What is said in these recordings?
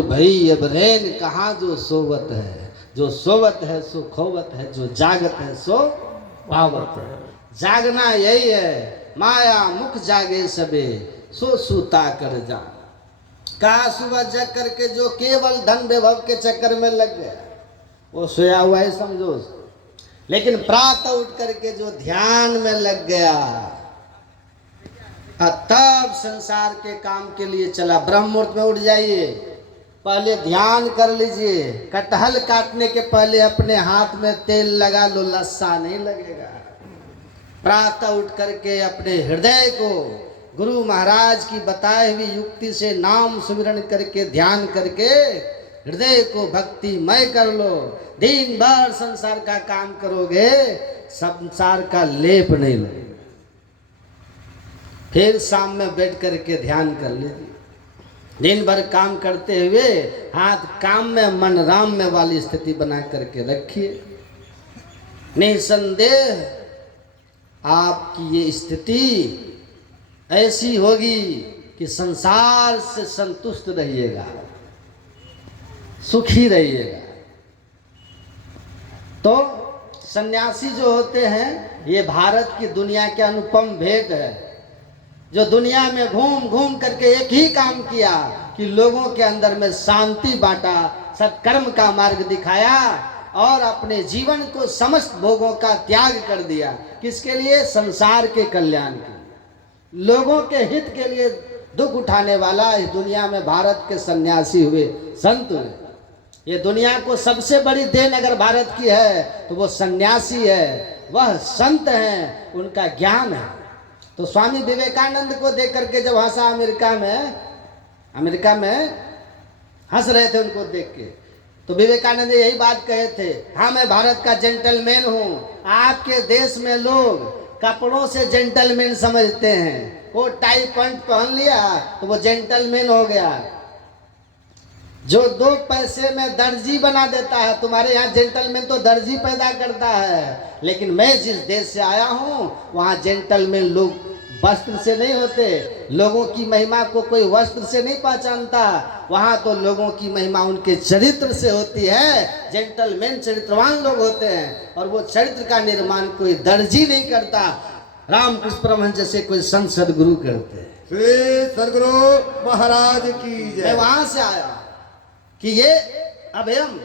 भई अब रैन कहाँ जो सोवत है, जो सोवत है सो खोवत है, जो जागत है सो पावत है। जागना यही है, माया मुख जागे सबे, सो सूता कर जा। कहा सुबह जग करके जो केवल धन वैभव के चक्कर में लग गया वो सोया हुआ है समझो। लेकिन प्रातः उठ करके जो ध्यान में लग गया तब संसार के काम के लिए चला। ब्रह्म मुहूर्त में उठ जाइए, पहले ध्यान कर लीजिए। कटहल काटने के पहले अपने हाथ में तेल लगा लो, लस्सा नहीं लगेगा। प्रातः उठ करके अपने हृदय को गुरु महाराज की बताई हुई युक्ति से नाम सुमिरन करके ध्यान करके हृदय को भक्तिमय कर लो। दिन भर संसार का काम करोगे, संसार का लेप नहीं लगेगा। फिर शाम में बैठ करके ध्यान कर लीजिए। दिन भर काम करते हुए हाथ काम में मन राम में वाली स्थिति बना करके रखिए। निसंदेह आपकी ये स्थिति ऐसी होगी कि संसार से संतुष्ट रहिएगा, सुखी रहिएगा। तो सन्यासी जो होते हैं ये भारत की दुनिया के अनुपम भेद है, जो दुनिया में घूम घूम करके एक ही काम किया कि लोगों के अंदर में शांति बांटा, सत्कर्म का मार्ग दिखाया और अपने जीवन को समस्त भोगों का त्याग कर दिया। किसके लिए? संसार के कल्याण के लिए, लोगों के हित के लिए दुख उठाने वाला इस दुनिया में भारत के सन्यासी हुए, संत हुए। ये दुनिया को सबसे बड़ी देन अगर भारत की है तो वो सन्यासी है, वह संत हैं, उनका ज्ञान है। तो स्वामी विवेकानंद को देख करके जब हंसा अमेरिका में हंस रहे थे उनको देख के, तो विवेकानंद ने यही बात कहे थे, हाँ मैं भारत का जेंटलमैन हूँ। आपके देश में लोग कपड़ों से जेंटलमैन समझते हैं, वो टाई पैंट पहन लिया तो वो जेंटलमैन हो गया। जो 2 पैसे में दर्जी बना देता है, तुम्हारे यहाँ जेंटलमैन तो दर्जी पैदा करता है। लेकिन मैं जिस देश से आया हूँ वहाँ जेंटलमैन लोग वस्त्र से नहीं होते, लोगों की महिमा को कोई वस्त्र से नहीं पहचानता। वहाँ तो लोगों की महिमा उनके चरित्र से होती है। जेंटलमैन चरित्रवान लोग होते हैं और वो चरित्र का निर्माण कोई दर्जी नहीं करता, रामकृष्ण परमहंस जैसे कोई संत सदगुरु करते हैं। श्री सदगुरु महाराज की जय। मैं वहां से आया कि ये अभयम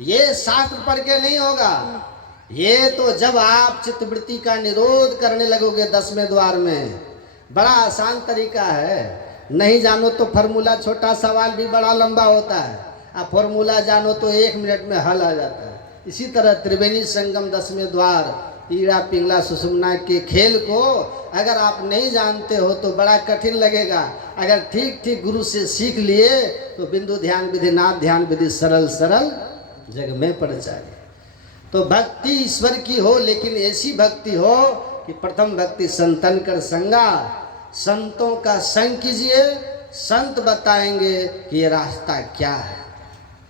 ये शास्त्र पढ़ के नहीं होगा, ये तो जब आप चित्तवृत्ति का निरोध करने लगोगे 10वें द्वार में। बड़ा आसान तरीका है, नहीं जानो तो फॉर्मूला, छोटा सवाल भी बड़ा लंबा होता है, आप फॉर्मूला जानो तो 1 मिनट में हल आ जाता है। इसी तरह त्रिवेणी संगम 10वें द्वार ईड़ा पिंगला सुषुम्ना के खेल को अगर आप नहीं जानते हो तो बड़ा कठिन लगेगा। अगर ठीक ठीक गुरु से सीख लिए तो बिंदु ध्यान विधि, नाद ध्यान विधि सरल सरल जग में पड़ जाए। तो भक्ति ईश्वर की हो, लेकिन ऐसी भक्ति हो कि प्रथम भक्ति संतन कर संगा, संतों का संग कीजिए। संत बताएंगे कि ये रास्ता क्या है,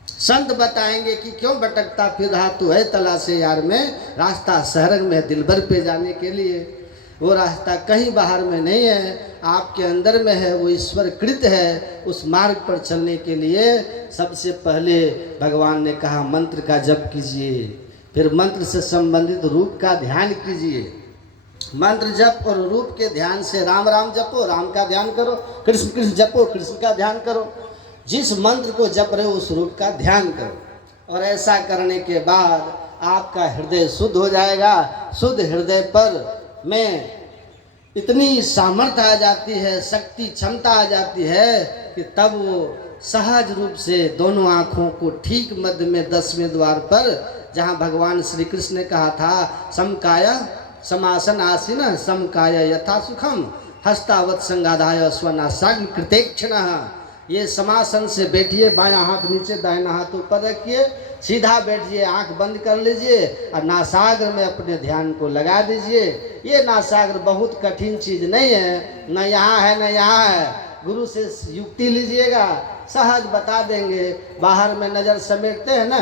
संत बताएंगे कि क्यों भटकता फिर रहा तू है तलाशे यार में, रास्ता शहर में दिलबर पे जाने के लिए। वो रास्ता कहीं बाहर में नहीं है, आपके अंदर में है, वो ईश्वर कृत है। उस मार्ग पर चलने के लिए सबसे पहले भगवान ने कहा मंत्र का जप कीजिए, फिर मंत्र से संबंधित रूप का ध्यान कीजिए। मंत्र जप और रूप के ध्यान से राम राम जपो, राम का ध्यान करो, कृष्ण कृष्ण जपो, कृष्ण का ध्यान करो। जिस मंत्र को जप रहे हो उस रूप का ध्यान करो। और ऐसा करने के बाद आपका हृदय शुद्ध हो जाएगा। शुद्ध हृदय पर में इतनी सामर्थ्य आ जाती है, शक्ति क्षमता आ जाती है कि तब वो सहज रूप से दोनों आँखों को ठीक मध्य में 10वें द्वार पर, जहाँ भगवान श्री कृष्ण ने कहा था समकाय समासन आसीन समकाय यथा सुखम हस्तावत संगाधाय स्वनासाग्र कृतेक्षणः। ये समासन से बैठिए, बायां हाथ नीचे दाहिना हाथ ऊपर रखिए, सीधा बैठिए, आंख बंद कर लीजिए और नासाग्र में अपने ध्यान को लगा दीजिए। ये नासाग्र बहुत कठिन चीज़ नहीं है, न यहाँ है न यहाँ है। गुरु से युक्ति लीजिएगा, सहज बता देंगे। बाहर में नज़र समेटते हैं ना,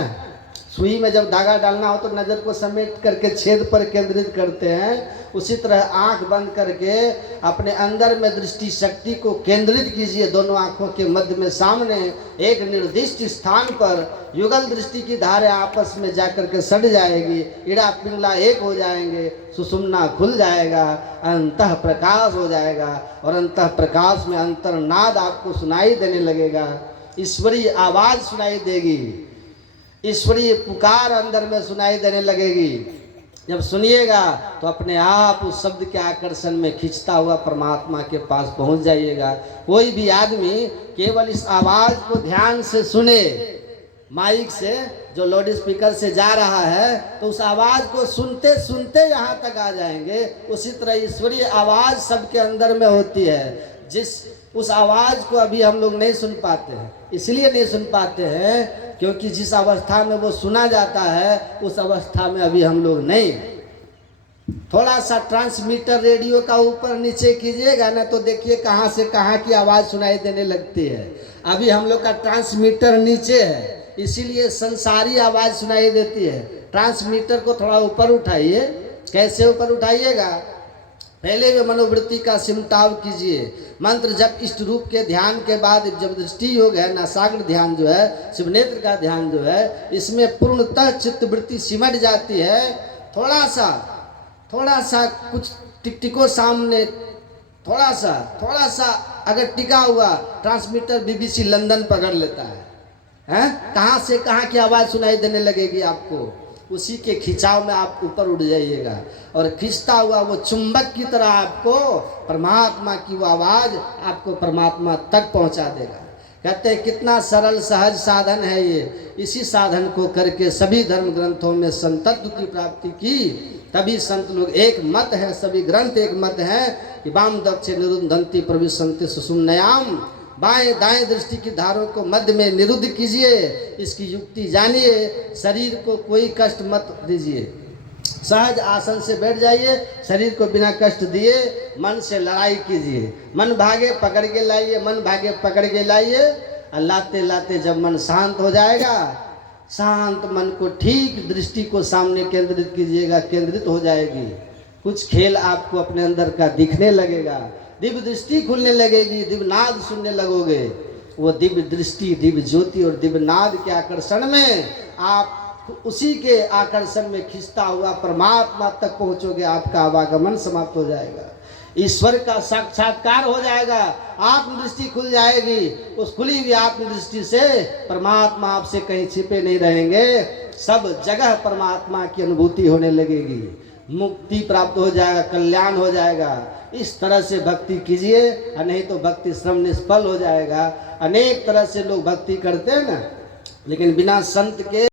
सुई में जब धागा डालना हो तो नज़र को समेट करके छेद पर केंद्रित करते हैं, उसी तरह आंख बंद करके अपने अंदर में दृष्टि शक्ति को केंद्रित कीजिए। दोनों आंखों के मध्य में सामने एक निर्दिष्ट स्थान पर युगल दृष्टि की धारे आपस में जाकर के सट जाएगी, इड़ा पिंगला एक हो जाएंगे, सुषुम्ना खुल जाएगा, अंतः प्रकाश हो जाएगा और अंतः प्रकाश में अंतर्नाद आपको सुनाई देने लगेगा। ईश्वरीय आवाज सुनाई देगी, ईश्वरीय पुकार अंदर में सुनाई देने लगेगी। जब सुनिएगा तो अपने आप उस शब्द के आकर्षण में खींचता हुआ परमात्मा के पास पहुंच जाइएगा। कोई भी आदमी केवल इस आवाज को ध्यान से सुने, माइक से जो लाउड स्पीकर से जा रहा है, तो उस आवाज को सुनते सुनते यहाँ तक आ जाएंगे। उसी तरह ईश्वरीय आवाज सबके अंदर में होती है। उस आवाज को अभी हम लोग नहीं सुन पाते हैं। इसलिए नहीं सुन पाते हैं क्योंकि जिस अवस्था में वो सुना जाता है उस अवस्था में अभी हम लोग नहीं। थोड़ा सा ट्रांसमीटर रेडियो का ऊपर नीचे कीजिएगा ना तो देखिए कहाँ से कहाँ की आवाज़ सुनाई देने लगती है। अभी हम लोग का ट्रांसमीटर नीचे है, इसीलिए संसारी आवाज़ सुनाई देती है। ट्रांसमीटर को थोड़ा ऊपर उठाइए। कैसे ऊपर उठाइएगा? पहले वे मनोवृत्ति का सिमटाव कीजिए। मंत्र जब इष्ट रूप के ध्यान के बाद जब दृष्टि योग है, नासाग्र ध्यान जो है, शिवनेत्र का ध्यान जो है, इसमें पूर्णतः चित्तवृत्ति सिमट जाती है। थोड़ा सा कुछ टिकटिको सामने थोड़ा सा अगर टिका हुआ ट्रांसमीटर BBC लंदन पकड़ लेता है, कहाँ से कहाँ की आवाज़ सुनाई देने लगेगी आपको। उसी के खिंचाव में आप ऊपर उड़ जाइएगा और खींचता हुआ वो चुंबक की तरह आपको परमात्मा की वो आवाज़ आपको परमात्मा तक पहुंचा देगा। कहते हैं कितना सरल सहज साधन है ये। इसी साधन को करके सभी धर्म ग्रंथों में संतत्व की प्राप्ति की। तभी संत लोग एक मत हैं, सभी ग्रंथ एक मत हैं कि वाम दक्ष निरुद्धंति प्रविशन्ति सुषुम्नायाम। बाएं दाएं दृष्टि की धारों को मध्य में निरुद्ध कीजिए। इसकी युक्ति जानिए। शरीर को कोई कष्ट मत दीजिए। सहज आसन से बैठ जाइए, शरीर को बिना कष्ट दिए मन से लड़ाई कीजिए। मन भागे पकड़ के लाइए, मन भागे पकड़ के लाइए। और लाते लाते जब मन शांत हो जाएगा, शांत मन को ठीक दृष्टि को सामने केंद्रित कीजिएगा, केंद्रित हो जाएगी। कुछ खेल आपको अपने अंदर का दिखने लगेगा, दिव्य दृष्टि खुलने लगेगी, दिव्य नाद सुनने लगोगे। वो दिव्य दृष्टि, दिव्य ज्योति और दिव्य नाद के आकर्षण में आप उसी के आकर्षण में खींचता हुआ परमात्मा तक पहुंचोगे। आपका आवागमन समाप्त हो जाएगा, ईश्वर का साक्षात्कार हो जाएगा, आत्मदृष्टि खुल जाएगी। उस खुली हुई आत्मदृष्टि से परमात्मा आपसे कहीं छिपे नहीं रहेंगे। सब जगह परमात्मा की अनुभूति होने लगेगी, मुक्ति प्राप्त हो जाएगा, कल्याण हो जाएगा। इस तरह से भक्ति कीजिए, नहीं तो भक्ति श्रम निष्फल हो जाएगा। अनेक तरह से लोग भक्ति करते हैं ना, लेकिन बिना संत के